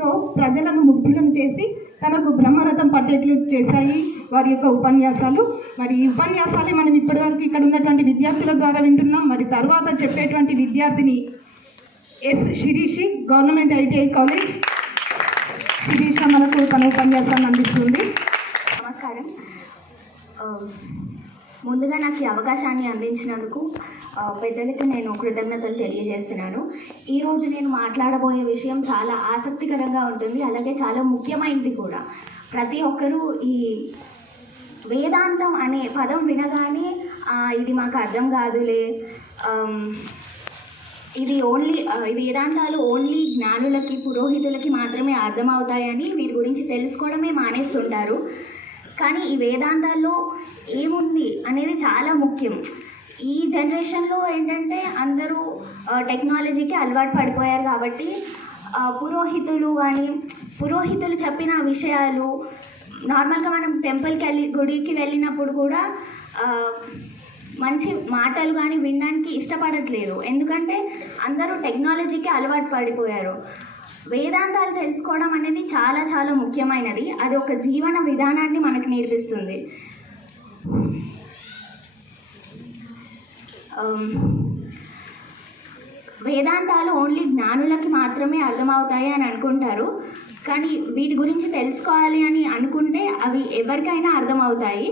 తో ప్రజలను ముగ్ధులను చేసి తనకు బ్రహ్మరథం పట్టేట్లు చేశాయి వారి యొక్క ఉపన్యాసాలు. మరి ఈ ఉపన్యాసాలే మనం ఇప్పటివరకు ఇక్కడ ఉన్నటువంటి విద్యార్థుల ద్వారా వింటున్నాం. మరి తర్వాత చెప్పేటువంటి విద్యార్థిని S Shirisha, government ITI college. Shirisha మనకు తన ఉపన్యాసాన్ని అందిస్తుంది. నమస్కారం. ముందుగా నాకు ఈ అవకాశాన్ని అందించినందుకు పెద్దలకి నేను కృతజ్ఞతలు తెలియజేస్తున్నాను. ఈరోజు నేను మాట్లాడబోయే విషయం చాలా ఆసక్తికరంగా ఉంటుంది, అలాగే చాలా ముఖ్యమైనది కూడా. ప్రతి ఒక్కరూ ఈ వేదాంతం అనే పదం వినగానే ఇది మాకు అర్థం కాదులే, ఇది వేదాంతాలు ఓన్లీ జ్ఞానులకి పురోహితులకి మాత్రమే అర్థమవుతాయని వీరి గురించి తెలుసుకోవడమే మానేస్తుంటారు. కానీ ఈ వేదాంతాల్లో ఏముంది అనేది చాలా ముఖ్యం. ఈ జనరేషన్లో ఏంటంటే అందరూ టెక్నాలజీకి అలవాటు పడిపోయారు కాబట్టి పురోహితులు చెప్పిన విషయాలు నార్మల్గా మనం గుడికి వెళ్ళినప్పుడు కూడా మంచి మాటలు కానీ వినడానికి ఇష్టపడట్లేదు, ఎందుకంటే అందరూ టెక్నాలజీకి అలవాటు పడిపోయారు. వేదాంతాలు తెలుసుకోవడం అనేది చాలా చాలా ముఖ్యమైనది. అది ఒక జీవన విధానాన్ని మనకు నేర్పిస్తుంది. వేదాంతాలు ఓన్లీ జ్ఞానులకి మాత్రమే అర్థమవుతాయి అని అనుకుంటారు, కానీ వీటి గురించి తెలుసుకోవాలి అని అనుకుంటే అవి ఎవరికైనా అర్థమవుతాయి.